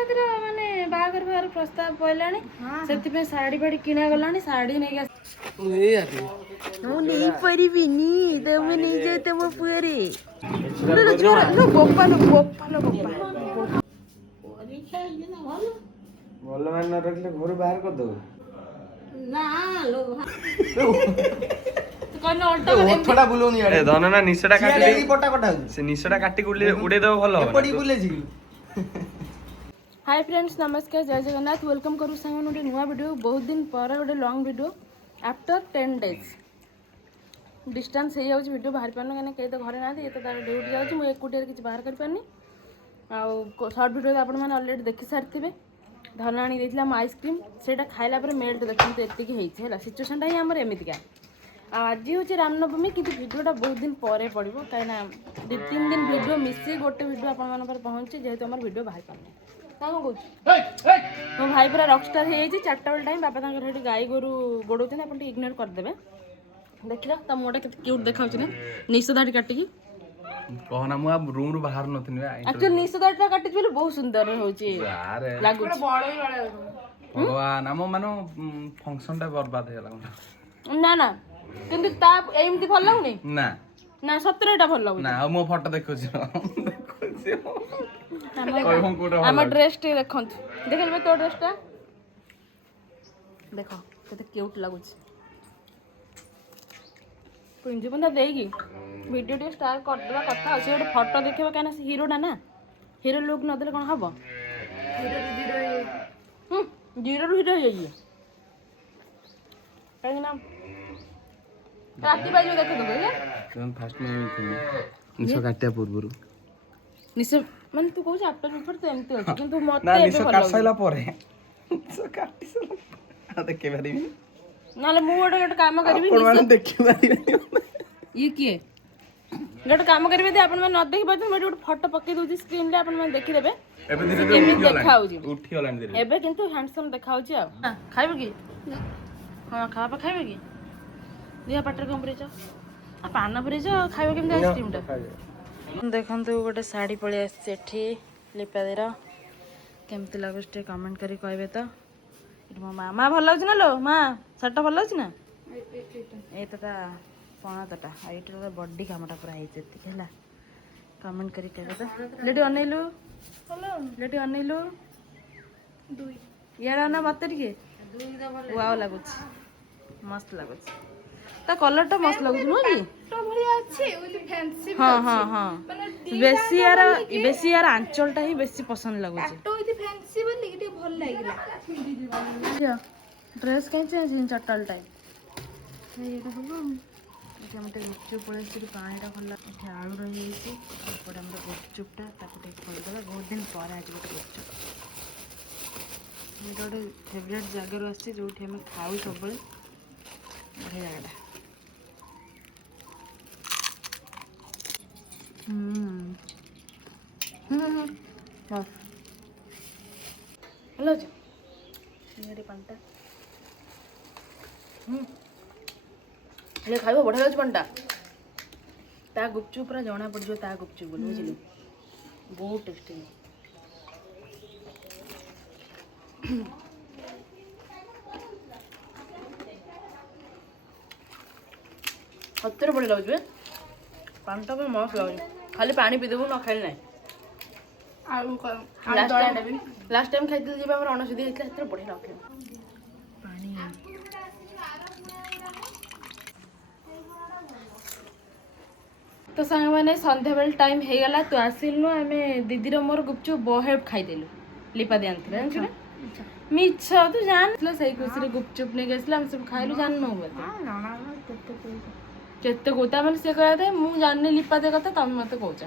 ପାତିର ମାନେ ବାହାଘର ଫାଘର ପ୍ରସ୍ତାବ ପଇଲାଣି ସେଥିପାଇଁ ଶାଢୀ ଫାଡି କିଣା ଗଲାଣି ଶାଢୀ ନେଇକି ମୁଁ ନେଇପାରିବିନି ତମେ ନେଇଯାଅ ତମ ପୁଅରେ ବୋପାଲ ବୋପାଲ ବୋପା ଭଲ ମାନେ ନ ରଖିଲେ ଘରୁ ବାହାର କରିଦବୁ। ଧନନା ନିଶଟା କାଟି ସେ ନିଶଟା କାଟି ଉଡେଇ ଦବ ଭଲ हाय फ्रेंड्स नमस्कार जय जगन्नाथ वेलकम करू सामान गोटे नुआ वीडियो बहुत दिन पर गोटे long video after 10 days distance हो जाऊँ वीडियो बाहर पारन कहीं कहीं तो घरे ना ये तो तार ड्यूटी जाऊँगी मुझे एकुटिया किसी बाहर कर पारनी आउ सर्ट वीडियो तो आपने अलरेडी देखी सारी धन आनी देथिला हम आइसक्रीम सेटा खाइला पर मेल्ट देखते एतिकी होइछे हला सिचुएशनटा ही हमर एमितिका आज हूँ रामनवमी कि भिडियोटा बहुत दिन पर पड़ो कहीं 2-3 दिन भिडियो मिसी गोटे भिडियो आप पहुँचे जेहेतु आम भिडियो बाहर पारनी कौन मो भाई पूरा रकस्टार हो 4टा बेल टाइम बापा तक गाई गोरु गोड़ौन आप इग्नोर करदे देखिला तो मोटा के क्यूट देखा ना निश दाढ़ी काटिकी कहना मु रूम रु बाहर नथिनी एक्चुअली निश दाढ़ीटा काटि बोले बहुत सुंदर होची लागु भगवान हम मानो फंक्शन टा बर्बाद हे लागु ना ना किंतु ता एमती भल लागुनी ना ना सतरे एटा भल लागु ना मो फोटो देखोछि हम ड्रेस टे देखंतु देखलबे तो ड्रेस टा देखो केते क्यूट लागुछि पुंजी बंदा देगी वीडियो टे स्टार्ट कर देबा कथा अछि गोटे फोटो देखबा काना से हीरोटा ना हीरो लुक न देले कोन हबो जीरो रु हीरो होई काहे ना राती बाजू देखो तो भैया तुम फर्स्ट में निशो काटिया पूर्वरु निशो मन तू कहू आफ्टर बिफोर तो एमती अछि किंतु मते ना निशो काटसाइला परे निशो काटिसला आ देखे बारिबी नाले मु गोटे काम करबी निशो देखे बारिबी ये किए गोटे काम करबे दे अपन न देखि पाछन मैं गोटे फोटो पके दोछि स्क्रीन ले अपन मन देखि देबे एबे धीरे धीरे देखाउजी उठी गलानी धीरे एबे किंतु हैंडसम देखाउजी आ खाइबे की हां खाबा खाइबे की दिया पटर कम परेछ आ पान परेछ खाइबे केम आइसक्रीम टा देखंतु गोटे साड़ी पळे आछे एठी लिपा देरा केमति लागुस टे कमेंट करी कहबे तो इट मो मामा भल लागछ ना लो मां साटा भल लागछ ना ए तटा पणातटा आइटर बॉडी कामटा पूरा हेते हैला कमेंट करी कहबे तो लेडी अनैलु लेडी अनैलु दुई याडा ना मते टिके दुई दा भल वाओ लागछ मस्त लागछ ता कलर टा मस्त लागछ नो की तो बढ़िया अछि विथ फैंसी हां हां हां बेसी यार आंचल टा ही बेसी पसंद लागछ तो विथ फैंसी बोली के भल लागिला ड्रेस कहीं चेंज इन चटल टाइम एटा सब एटा मते गुपचुप पळे से पानी टा खल्ला एटा आलू रही जाईसी एपटे हमर गुपचुपटा तापटे खोल देला बहुत दिन पर आज गोटे गुपचुप एटा गोटे फेवरेट जगह आसी जोठी हम खाऊ सब बळे बढ़िया जगह हेलो जी मेरे पंटा ले खाइबो बढ़िया लाग पंटा ता गुपचुप पूरा जणा पड़ जो ता गुपचुप बोल बुझिली बहुत टेस्टी हत्तर बढ़िया लाग पानटा पर मस्त लाग खाली पानी पी देबो न खाइल नै लास्ट टाइम खाइते जे हमर अनसुदी हेतला हत्तर बढ़िया लाग पानी तो सांग माने संध्या बेल टाइम हे गला तो आसिलनु हमें दीदी रो मोर गुपचुप बहे खाई देलु लिपा दे आनथिले जानछु ना मिछ तू जान सही खुशी रे गुपचुप ने गेसला हम सब खाइलु जान न बोलते हां केते कोता मन से कहते मु जाननी लिपा दे कथा तुम मते कहूचा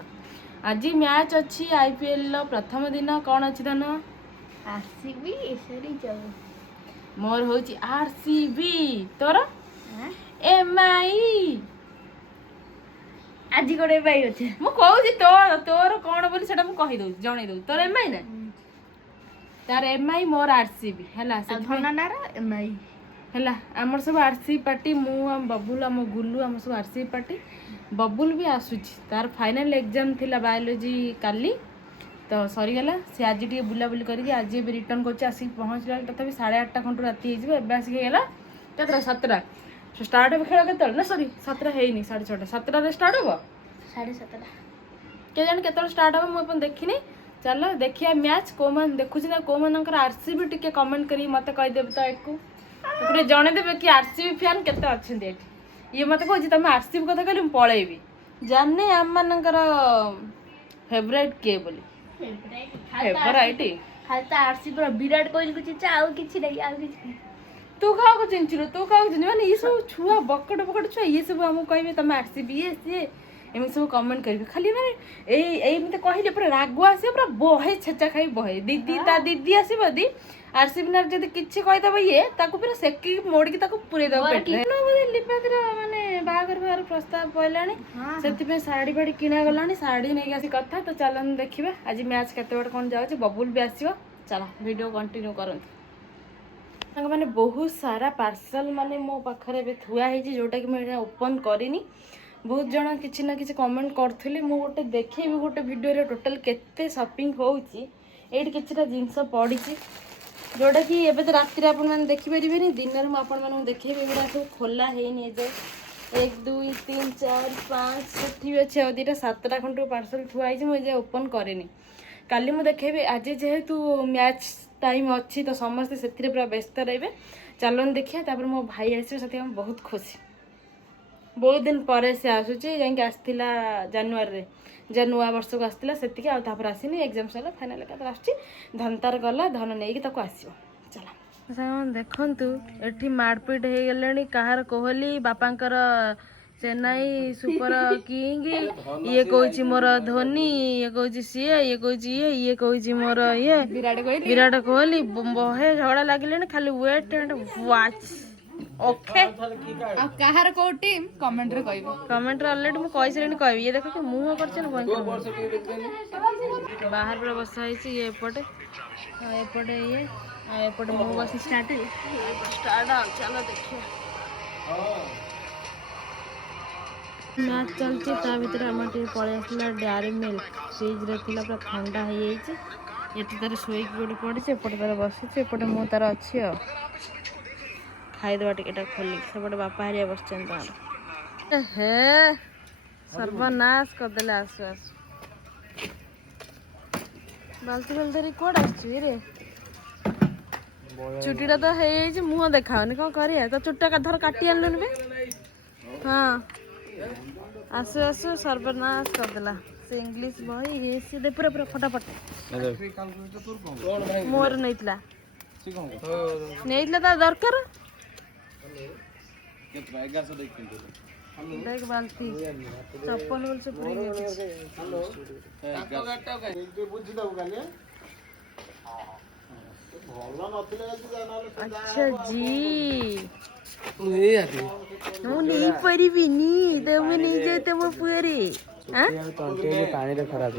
आज मैच अच्छी आईपीएल लो प्रथम दिन कौन अच्छी धन आरसीबी एसरी जाऊ मोर होची आरसीबी तोर एमआई आज कोडे बाई अछि मु कहूची तोर कोन बोली सेटा मु कहि दउ जणै दउ तोर एमआई ना तार एमआई मोर आरसीबी हला से धननार एमआई हला हमर सब आरसीबी पार्टी मु हम बबुल हम गुल्लू हम सब आरसीबी पार्टी बबुल भी आसुची तार फाइनल एग्जाम थिला बायोलॉजी काली तो तो सरीगला सी आज टे बुलाबुली करके आज रिटर्न कर पहुँचला तथा 8:30 खंड राति हो आसिकला केतरा 7टा स्टार्ट हो खेल के ना सॉरी 7टा है 6:30 7टा स्टार्ट हम 7:30 के जाने के स्टार्ट हम मुझे देखनी चलो देखिए मैच कौ मैंने देखुची ना कौ मान आरसीबी टिके कमेंट करी मत कहीदेव तो एक गोटे जनदेवे कि आरसीबी फैन केते अच्छे ये मत कह तुम आरसीबी कथा कहली पलैबी जाने आम मानकर फेवरेट किए बोली फेवरेट खाली तो आरसीबी विराट कोहली को चिंचा आउ किछि नहीं आउ किछि तू क्या चिंचु तू क्या चिन्ह मैंने ये सब छुआ बकट बकट छुआ ये सब आमको कहे तुम आरसीबी ये सी एम सब कमेंट करेंगे खाली मैंने एमती कहले पूरा राग आस पूरा बहे छेचा खाई बहे दीदी ता दीदी आसब दी आरसीबी ना जब किसी कहीदेव ये पूरा सेकी मोड़की पूरे लिपातिर माने बाहर बाहर प्रस्ताव पड़ानी से शाढ़ी फाड़ी किना गला शाढ़ी नहीं आसी कथा तो चलन देखिए आज मैच केते बड़ कौन जाऊँ बबुल भी आसो चलो वीडियो कंटिन्यू करते मैंने बहुत सारा पार्सल माने मो पाखे थुआ है जोटा कि मैं ओपन करनी बहुत जन किसी ना किसी कमेंट करी मु गोटे देखेबी गोटे वीडियो टोटाल केते शॉपिंग होची एठी किछिटा जिंस पड़ी जोटा कि एबे तो राति आप देखिपारे दिन में आपण देखेबी एगुड़ा सब खोला है 1 2 3 4 5 सेठी अच्छे और 2-7टा खंड पार्सल थुआई मुझे ओपन करेनी काली मुझे देखेबी आज जेहेतु मैच टाइम अच्छी तो समस्ते से पूरा व्यस्त रहे चलन देखिए मो भाई आसे बहुत खुशी बहुत दिन पर से आसूची जाकि आसला जानुआरी जे नुआ वर्ष को आसला से आसनी एग्जाम सरला फाइनाल एका आस धनतार गला धन नहीं आसो चला देखु ये मारपिट हो गले कहार कोहली बापांकर चेन्नई सुपर किंग ये कहूँ मोर धोनी ये कहूँ सी ये कहूँ ये कहूँ मोर ये विराट कोहली बहे झगड़ा लगे खाली वेट एंड वाच ओके कहार को टीम कमेंट रे कहबो कमेंट रे ऑलरेडी मु कहि सरेनी कहबी ये देखो कि मुंह करछन बाहर पर बसा है ये एपटे एपटे ये एपटे मुंह बस स्टार्ट चलो देखिए मैच चलती ता भीतर आम टे पड़े आसला डेयरी मिल्क फ्रिज रे थिला पूरा ठंडा हो जाइए ये तार शोक गोटे पड़ी एपटे तार बसी एपटे मु तार अच्छी खाईदेवा टिकेटा खोली सेपटे बापा हरिया बस हे सर्वनाश करदे आसु आसु बाल्टी बाल्टी कौट आसरे चुटीटा तो है मुह देखाओनी कौन कर तो चुटा धर काटी आनलुन बे हाँ आसु आसु सर्वनाश करदेला से इंग्लिश बही ये सी दे पूरा पूरा फटाफट मोर नहीं नहीं दरकार देख बाल्टी चप्पल बोल से पूरी अच्छा जी ମୁଁ ନେଇପାରିବିନି ତମେ ନେଇଯାଅ ତମ ପୁଅରେ ପାଣିରେ ଖରାପ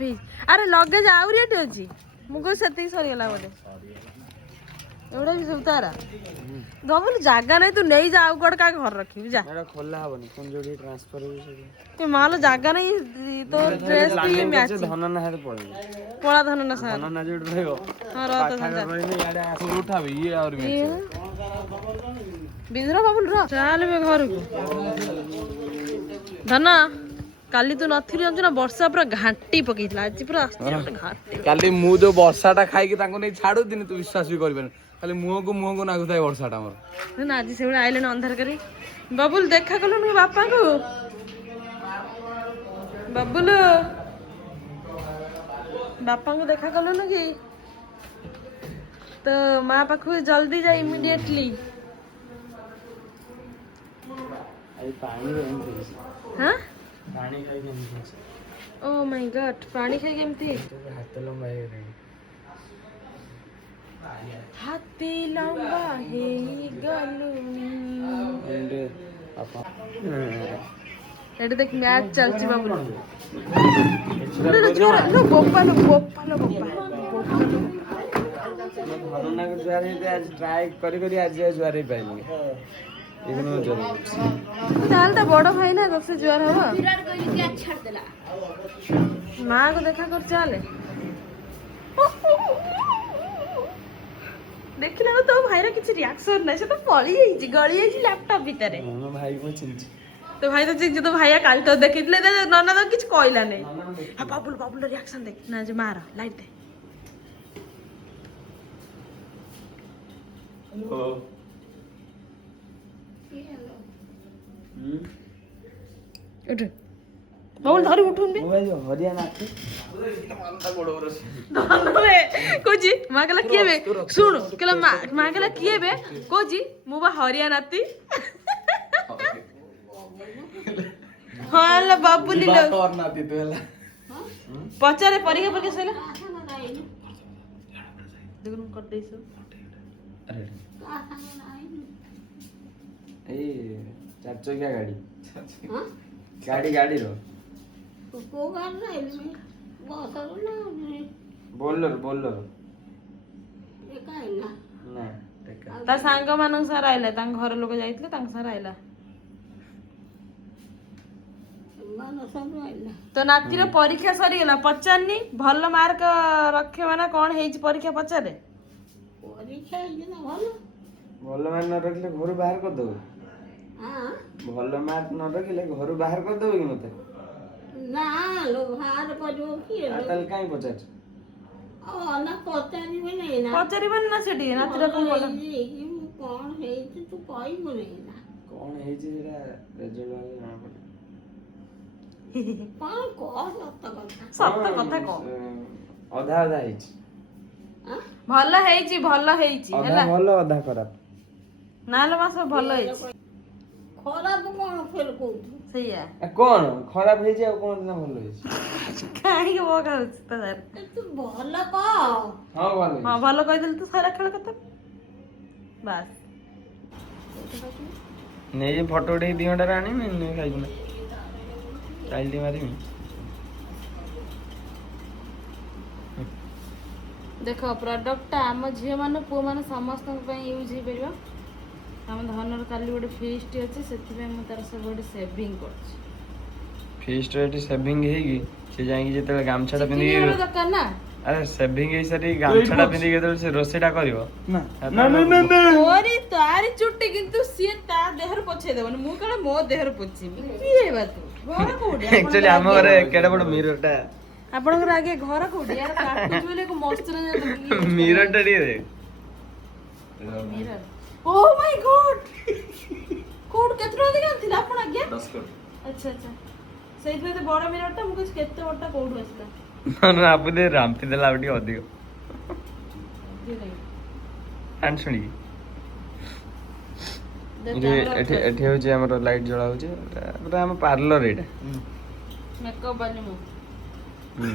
ହେଇଛି ଆରେ ଲଗେଜ ଆହୁରି ଏଠି ଅଛି ମୁଁ କହୁଛି ସେତିକି ସରିଗଲା ବୋଧେ एवढा भी सब तारा दबल जागा नहीं तू नहीं जा आउ कोड का घर रखी जा एटा खोला हबनी कोन जोडी ट्रांसफर हो ते मालो जागा नहीं तो ड्रेस की मैच धन ना है पड़े कोला धन ना सा धन ना जोड रहयो हां रहत धन याडे आसु उठाबी ये और मैच बिजरा बाबुल रो चल बे घर को धन काली तू नथिली जानछु ना वर्षा पूरा घाटी पकेइतला आज पूरा घाटी काली मु जो वर्षाटा खाई तांको नहीं छाडू दिन तू विश्वास भी करबे खाली मुह को नागुता वर्षाटा मोर ना आज से आइले अंधार करी बबुल देखा कलु नु बापा को बबुल बापा को देखा कलु न कि तो माँ पाखु जल्दी जा इमीडिएटली हाँ पानी खाई के ओ माय गॉड पानी खाई केमती हाथ लंबा है रे हाथी लंबा हे गलुनी एंड पापा एटे देख मैच चलची बाबू रे जोर लो गोपाल धनना के जुआर हे आज ट्राई करी आज जुआर ही पाइनी इग्नो जरूर ताल तो बड़ भाई ना सबसे जुआर हवा विराट कोहली के छाड़ देला ମାଆ କୁ ଦେଖା କର ଚାଲେ। ଦେଖିଲା ବେଳକୁ ତୋ ଭାଇର କିଛି ରିଆକ୍ସନ ନାହିଁ, ସେ ତ ପଳେଇ ଯାଇଛି, ଗଳି ଯାଇଛି ଲାପଟପ୍ ଭିତରେ। ମୋ ଭାଇ ମୁଁ ଚିହ୍ନିଛି। ତୋ ଭାଇ ତ ଚିହ୍ନିଛି, ତୋ ଭାଇଆ କାଲି ତ ଦେଖିଥିଲେ ନନା ତ କିଛି କହିଲା ନାହିଁ। ହଁ ବାବୁଲ ରିଆକ୍ସନ ଦେଖ ନା, ଯେ ମାର ଲାଇଟ୍ ଦେ। ଉଠୁ ବାବୁଲ ଧରି ଉଠୁନ ବେ। କହୁଛି ମା କହିଲା କିଏ ବେ, ଶୁଣୁ କହିଲା ମା କହିଲା କିଏ ବେ, କହୁଛି ମୁଁ ବା ହରିଆ ନାତି। ହଁ ହେଲା ବାବୁଲି ଲୋ, ପଚାରେ ପରୀକ୍ଷା ପରୀକ୍ଷା ସଇଲା ଦେଖୁନୁ କରିଦେଇଛୁ। ଏଇ 4 ଚକିଆ ଗାଡି ଗାଡିର ବୋଲର ନା ତା ସାଙ୍ଗ ମାନଙ୍କ ସାର ଆଇଲା, ତାଙ୍କ ଘର ଲୋକ ଯାଇଥିଲେ ତାଙ୍କ ସାର ଆଇଲା। ତ ନାତିର ପରୀକ୍ଷା ସରିଗଲା, ପଚାରନି ଭଲ ମାର୍କ ରଖିବ ନା କଣ ହେଇଛି ପରୀକ୍ଷା ପଚାରେ। ଭଲ ମାର୍କ ନ ରଖିଲେ ଘରୁ ବାହାର କରିଦବ। ଭଲ ମାର୍କ ନ ରଖିଲେ ଘରୁ ବାହାର କରିଦବ କି ମତେ? ତାହେଲେ କାଇଁ ପଚାରୁଛ? ପଚାରିବନି ନା ସେଠି ନାତିର କଣ ଭଲ କଣ ହେଇଛି ସେଟା ରେଜଲ୍ଟ ବାହାରିଲେ ଜଣା ପଡିବ। ସତ କଥା କହ। ଅଧା ହେଇଛି। ଭଲ ହେଇଛି ଅଧା ଭଲ ଅଧା ଖରାପ। ନାଲୋ ମାସ ଭଲ ହେଇଛି। ଖରାପ କଣ ଫେର କହୁଛୁ? ସେଇଆ କଣ ଖରାପ ହେଇଛି ଆଉ କଣ ନା ଭଲ ହେଇଛି? କାହିଁକି ବକା ହଉଛି ତ ସାର୍? ତୁ ଭଲ କହ। ହଁ ଭଲ ହେଇଛି। ହଁ ଭଲ କହିଦେଲି ତୁ ସାରା ଖେଳ କଥା ବାସ୍। ନେଇ ଫଟୋ ଉଠେଇ 2 ଘଣ୍ଟାରେ ଆଣିବି ଖାଇବୁ ନା ଚାଇଲ୍ଡ ମାରିବି। ଦେଖ ପ୍ରଡକ୍ଟଟା ଆମ ଝିଅ ମାନେ ପୁଅ ମାନେ ସମସ୍ତଙ୍କ ପାଇଁ ୟୁଜ୍ ହେଇପାରିବ। ଆମ ଧନର କାଲି ଗୋଟେ ଫିଷ୍ଟ ଅଛି, ସେଥିପାଇଁ ମୁଁ ତାର ସବୁ ଗୋଟେ ସେଭିଂ କରୁଛି। ଫିଷ୍ଟ ଏଠି ସେଭିଂ ହେଇକି ସେ ଯାଇକି ଯେତେବେଳେ ଗାମଛାଟା ଚିକେନ ପିନ୍ଧିକି ହେବା ଦରକାର ନା। ଆରେ ସେଭିଂ ହେଇସାରି ଗାମଛାଟା ପିନ୍ଧିକି ଯେତେବେଳେ ସେ ରୋଷେଇଟା କରିବ ନା ତୋରି ତାରି ଚୁଟି କିନ୍ତୁ ସିଏ ତା ଦେହରେ ପଛେଇ ଦେବନି, ମୁଁ କଣ ମୋ ଦେହରେ ପୋଛିବି। କିଏ ହେବା ତୁ? ଘର କୋଉଠି? ଆକ୍ଚୁଆଲି ଆମ ଘରେ କେଡେ ବଡ ମିରରଟା। ଆପଣଙ୍କର ଆଗେ ଘର କୋଉଠି? ୟାର କାଟୁଛି ବୋଲି ଏକ ମସ୍ତୁରେ ମିରରଟା ଟିକେ ଦେ। ମିରର। ଓ ମାଇ ଗଡ୍। କୋଉଠି କେତେ ଟଙ୍କା ଦେଇକି ଆଣିଥିଲେ ଆପଣ ଆଜ୍ଞା? 10 କୋଟି। ଆଚ୍ଛା ସେଇଥିପାଇଁ ଏତେ ବଡ ମିରରଟା, ମୁଁ କହୁଛି କେତେ ବଡଟା କୋଉଠୁ ଆସିଲା? ନା ଆପୁ ଦେ ରାମ୍ପି ଦେଲା ଆଉ ଟିକେ ଅଧିକ। ଆଣି ଶୁଣିକି ଏଠି ଏଠି ହଉଛି ଆମର ଲାଇଟ୍ ଜଳା ହଉଛି, ପୁରା ଆମ ପାର୍ଲର ଏଇଟା। ମେକଅପ୍ ବାଲି ମୁଁ। ହୁଁ।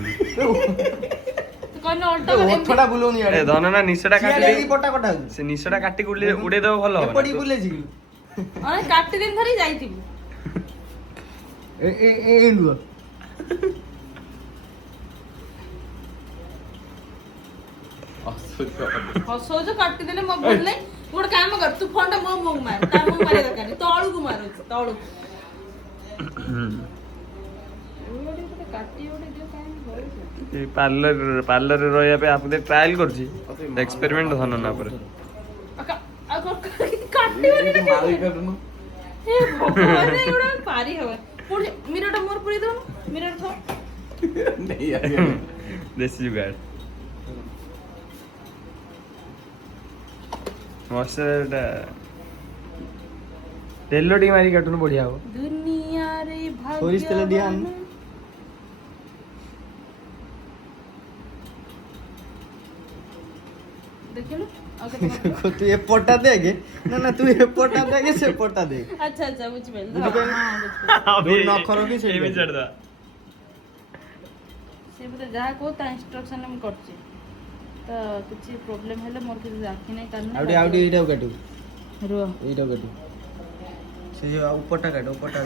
ତୁ କହିନ ଅଲ୍ଟା ବାଲି ଓଠଟା ବୁଲଉନି ଏ ଧନ ନା ନିଶଟା କାଟି ଦେଇ ପଟା କଟା ହଉଛି ସେ ନିଶଟା କାଟି ଉଡେଇ ଦବ ଭଲ ହବ ଏପଟେ ନା? ବୁଲେଇଛି କି ଅନେ କାଟି ଦିନ ଧରି ଯାଇଥିବୁ। ଏଣ୍ଡୁଅ ହସଉଛ କାଟିଦେଲେ ମୋ ଭଲ ନାହିଁ। ଗୋଟେ କାମ କର, ତୁ ଫୋନ୍ ଟା ମୋ ମୁହଁକୁ ମାର, ତା ମୁହଁକୁ ମାରିବା ଦରକାର ନାହିଁ, ତଳକୁ ମାରୁଛି ତଳକୁ। ପାର୍ଲରରେ ରହିବା ପାଇଁ ଆପଣ ଟ୍ରାଏଲ କରୁଛି, ଏକ୍ସପେରିମେଣ୍ଟ ଧନ ନା ପରେ। କାଟିବନି ନା ହେ ଭଗବାନ, ଏଗୁଡା ପାରି ହବନି। ପୁଣି ମିରରଟା ମୋର ପୁରେଇ ଦଉନୁ, ମିରର ଥ ଦେଶୀ ଯୁଗାଡ଼ ମଶା ତେଲ ଟିକେ ମାରି କାଟୁନ ବଢିଆ ହବ। ଦୁନିଆରେ ସୋରିଷ ତେଲ ଦିଆ ଭାଗ୍ୟବାନ। ଦେଖିଲୁ ଆଉ କେତେ ମାତ୍ର? ତୁ ଏପଟଟା ଦେଖେ ନା ତୁ ଏପଟଟା ଦେଖେ ସେପଟଟା ଦେଖ ଆଚ୍ଛା ବୁଝିପାରିଲି। ନଖ ରଖି ସେଇଠି ଏମିତି ଛାଡିଦବା। ସେ ବୋଧେ ଯାହା କହୁ ତା ଇନଷ୍ଟ୍ରକ୍ସନରେ ମୁଁ କରୁଛି, ତ କିଛି ପ୍ରୋବ୍ଲେମ ହେଲେ ମୋର କିଛି ଆଖି ନାହିଁ କାନ ଆଉ ଟିକେ ଏଇଟାକୁ କାଟିବୁ, ରୁହ। ଏଇଟାକୁ କାଟିବୁ, ସେ ଯୋଉ ଉପରଟା କାଟ ଉପରଟା